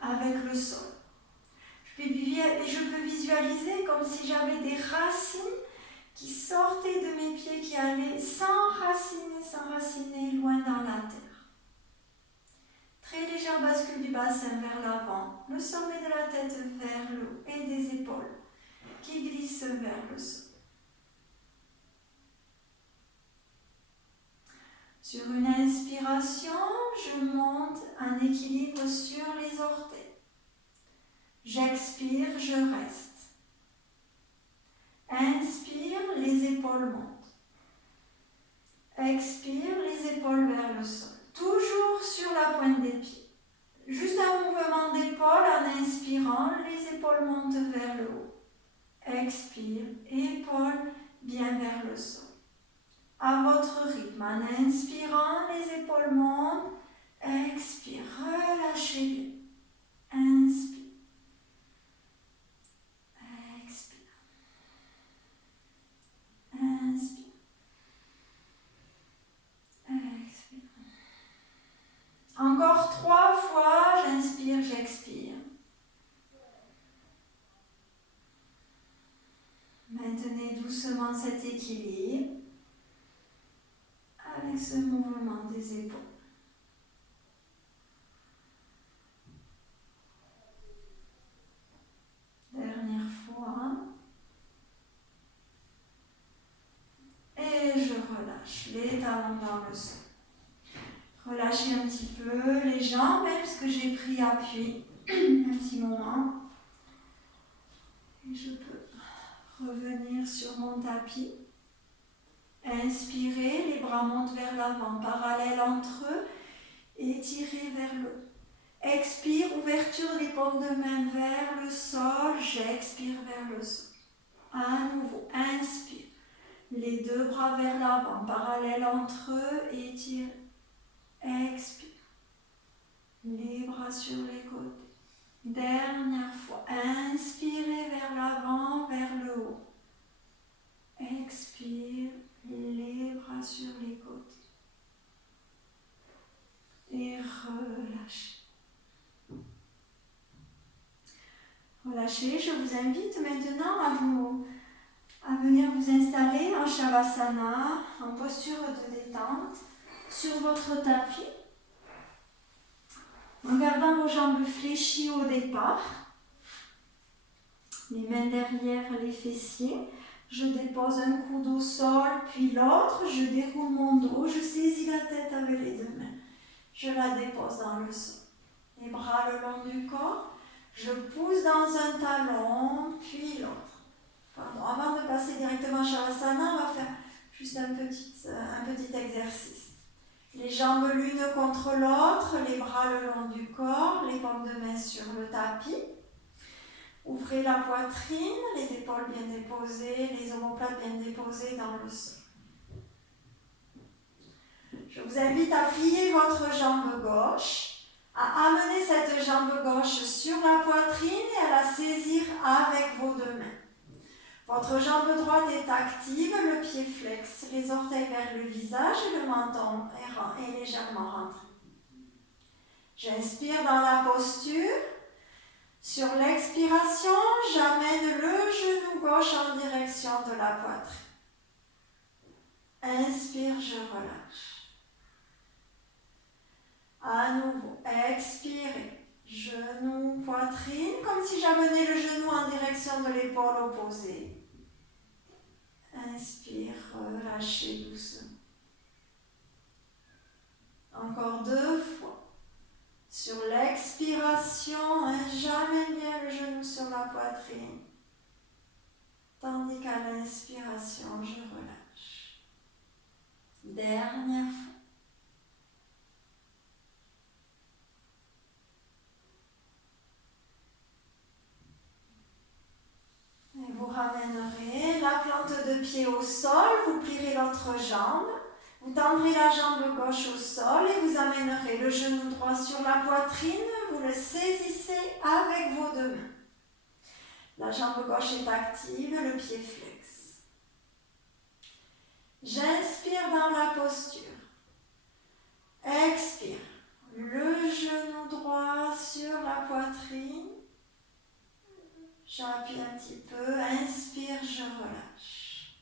avec le sol. Je peux visualiser comme si j'avais des racines qui sortaient de mes pieds, qui allaient s'enraciner loin dans la terre. Très légère bascule du bassin vers l'avant, le sommet de la tête vers le haut et des épaules qui glissent vers le sol. Sur une inspiration, je monte un équilibre sur les orteils. J'expire, je reste. Inspire, les épaules montent. Expire, les épaules vers le sol. Toujours sur la pointe des pieds. Juste un mouvement d'épaule en inspirant, les épaules montent vers le haut. Expire, épaules bien vers le sol. À votre rythme, en inspirant, les épaules montent. Expire, relâchez bien. Inspire. Expire. Inspire. Expire. Encore 3 fois, j'inspire, j'expire. Maintenez doucement cet équilibre avec ce mouvement des épaules. Dernière fois. Et je relâche les talons dans le sol. Relâchez un petit peu les jambes, parce que j'ai pris appui un petit moment. Et je peux revenir sur mon tapis. Inspirez, les bras montent vers l'avant, parallèles entre eux, étirez vers le haut. Expire, ouverture des paumes de main vers le sol, j'expire vers le sol. À nouveau, inspire, les 2 bras vers l'avant, parallèles entre eux, étirez. Expire, les bras sur les côtés. Dernière fois, inspirez vers l'avant, vers le haut. Expire, les bras sur les côtés. Et relâchez. Relâchez, je vous invite maintenant à venir vous installer en Shavasana, en posture de détente, sur votre tapis, en gardant vos jambes fléchies au départ, les mains derrière les fessiers. Je dépose un coude au sol, puis l'autre, je déroule mon dos, je saisis la tête avec les 2 mains. Je la dépose dans le sol. Les bras le long du corps. Je pousse dans un talon, puis l'autre. Avant de passer directement à Shavasana, on va faire juste un petit exercice. Les jambes l'une contre l'autre, les bras le long du corps, les paumes de main sur le tapis. Ouvrez la poitrine, les épaules bien déposées, les omoplates bien déposées dans le sol. Je vous invite à plier votre jambe gauche, à amener cette jambe gauche sur la poitrine et à la saisir avec vos 2 mains. Votre jambe droite est active, le pied flex, les orteils vers le visage et le menton est légèrement rentré. J'inspire dans la posture. Sur l'expiration, j'amène le genou gauche en direction de la poitrine. Inspire, je relâche. À nouveau, expirez. Genou, poitrine, comme si j'amenais le genou en direction de l'épaule opposée. Inspire, relâchez doucement. Dernière fois. Et vous ramènerez la plante de pied au sol, vous plierez l'autre jambe, vous tendrez la jambe gauche au sol et vous amènerez le genou droit sur la poitrine, vous le saisissez avec vos deux mains. La jambe gauche est active, le pied flex. J'inspire dans la posture. Expire. Le genou droit sur la poitrine. J'appuie un petit peu. Inspire, je relâche.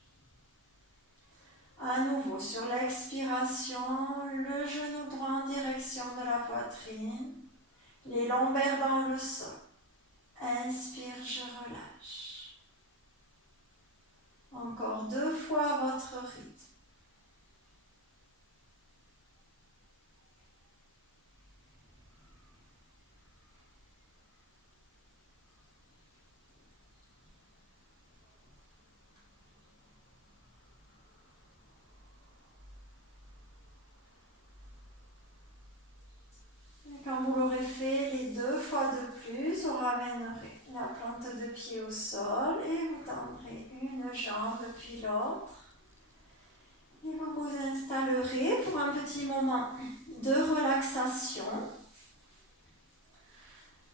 À nouveau, sur l'expiration, le genou droit en direction de la poitrine. Les lombaires dans le sol. Inspire, je relâche. Encore 2 fois à votre rythme. Quand vous l'aurez fait les 2 fois de plus, vous ramènerez la plante de pied au sol et vous tendrez une jambe puis l'autre. Et vous vous installerez pour un petit moment de relaxation.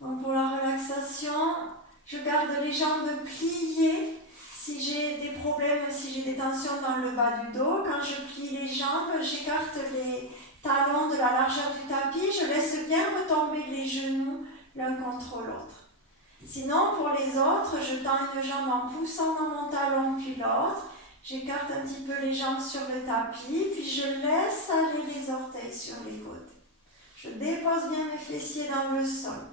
Donc pour la relaxation, je garde les jambes pliées. Si j'ai des problèmes, si j'ai des tensions dans le bas du dos, quand je plie les jambes, j'écarte les talons de la largeur du tapis, je laisse bien retomber les genoux l'un contre l'autre. Sinon, pour les autres, je tends une jambe en poussant dans mon talon puis l'autre, j'écarte un petit peu les jambes sur le tapis, puis je laisse aller les orteils sur les côtés. Je dépose bien mes fessiers dans le sol.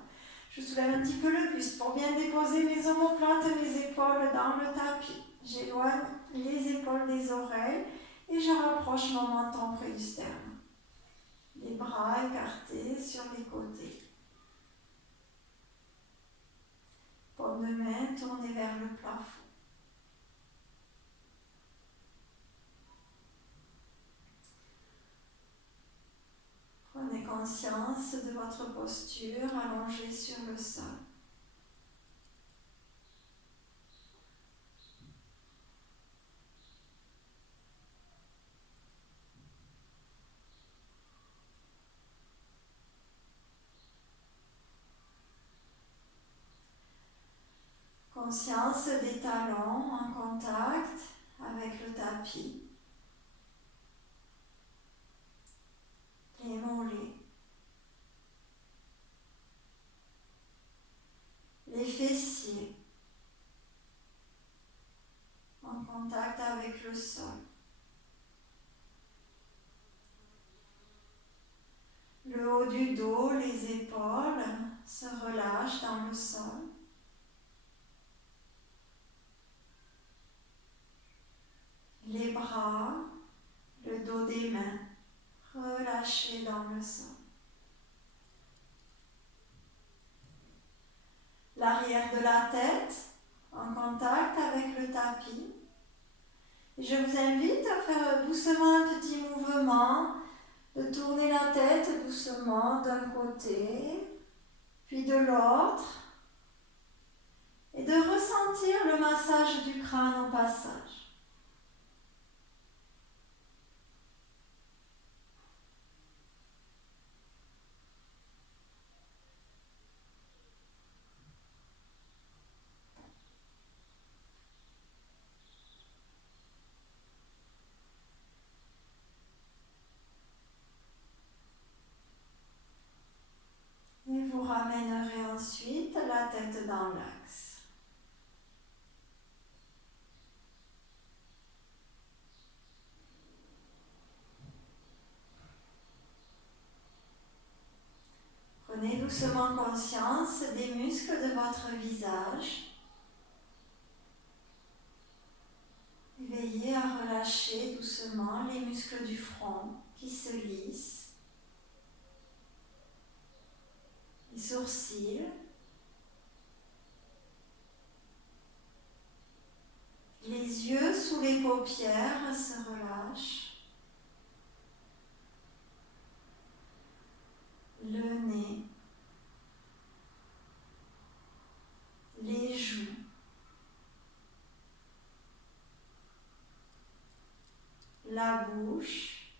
Je soulève un petit peu le buste pour bien déposer mes omoplates, mes épaules dans le tapis. J'éloigne les épaules des oreilles et je rapproche mon menton près du sternum. Les bras écartés sur les côtés. Paume de main tournée vers le plafond. Prenez conscience de votre posture allongée sur le sol. Conscience des talons en contact avec le tapis. Les mollets. Les fessiers en contact avec le sol. Le haut du dos, les épaules se relâchent dans le sol. Les bras, le dos des mains relâchés dans le sol. L'arrière de la tête en contact avec le tapis. Et je vous invite à faire doucement un petit mouvement, de tourner la tête doucement d'un côté, puis de l'autre, et de ressentir le massage du crâne au passage. Et vous ramènerez ensuite la tête dans l'axe. Prenez doucement conscience des muscles de votre visage. Veillez à relâcher doucement les muscles du front qui se lissent. Les sourcils. Les yeux sous les paupières se relâchent. bouche,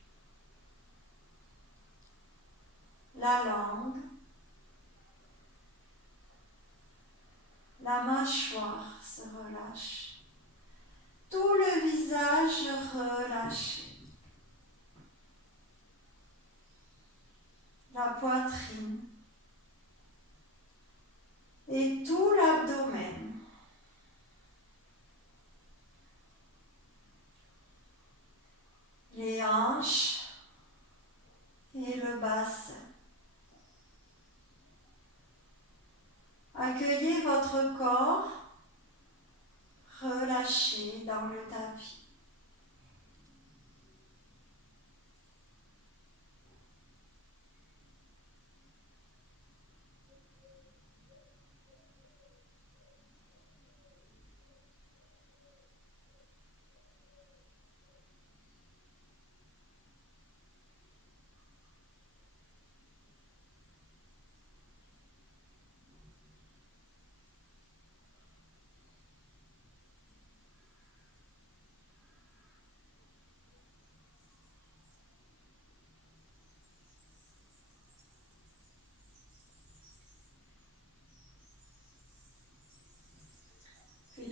la langue, la mâchoire se relâche, tout le visage relâché, la poitrine et tout l'abdomen. Les hanches et le bassin. Accueillez votre corps relâché dans le tapis.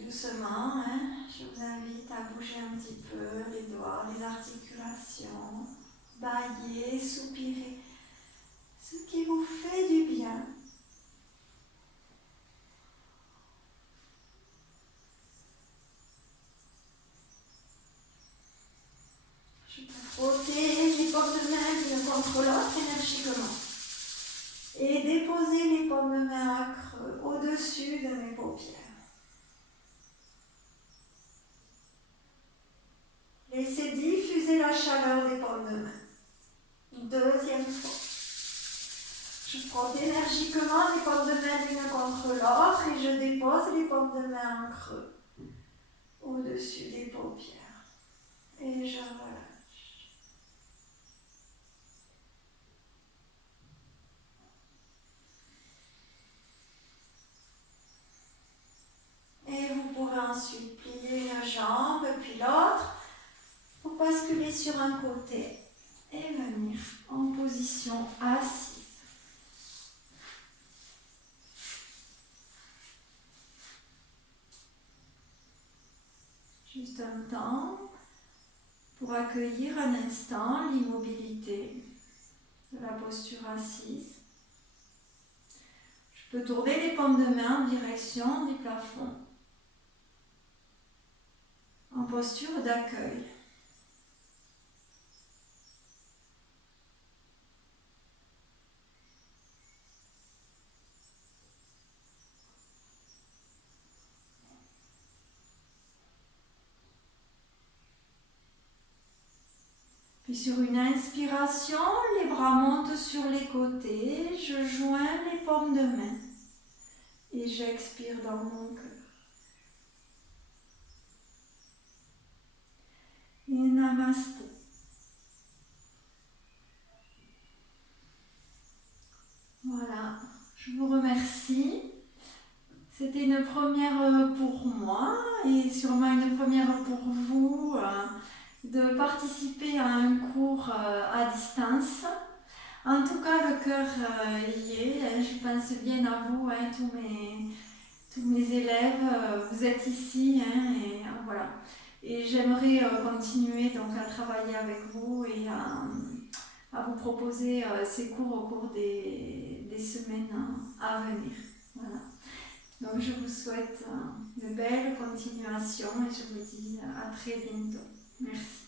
Doucement, je vous invite à bouger un petit peu les doigts, les articulations, bâiller, soupirer, ce qui vous fait du bien. Je peux frotter les paumes de main l'une contre l'autre énergiquement et déposer les paumes de main à creux au-dessus de mes paupières. Laissez diffuser la chaleur des paumes de main. Deuxième fois. Je frotte énergiquement les paumes de main l'une contre l'autre et je dépose les paumes de main en creux au-dessus des paupières. Et je relâche. Et vous pourrez ensuite plier une jambe puis l'autre pour basculer sur un côté et venir en position assise. Juste un temps pour accueillir un instant l'immobilité de la posture assise. Je peux tourner les paumes de main en direction du plafond, en posture d'accueil. Puis sur une inspiration, les bras montent sur les côtés, je joins les paumes de main et j'expire dans mon cœur. Et namasté. Voilà, je vous remercie. C'était une première pour moi et sûrement une première pour vous de participer à un cours à distance. En tout cas, le cœur y est. Je pense bien à vous, tous mes élèves. Vous êtes ici et voilà. Et j'aimerais continuer donc à travailler avec vous et à vous proposer ces cours au cours des semaines à venir. Voilà. Donc je vous souhaite de belles continuations et je vous dis à très bientôt. Merci.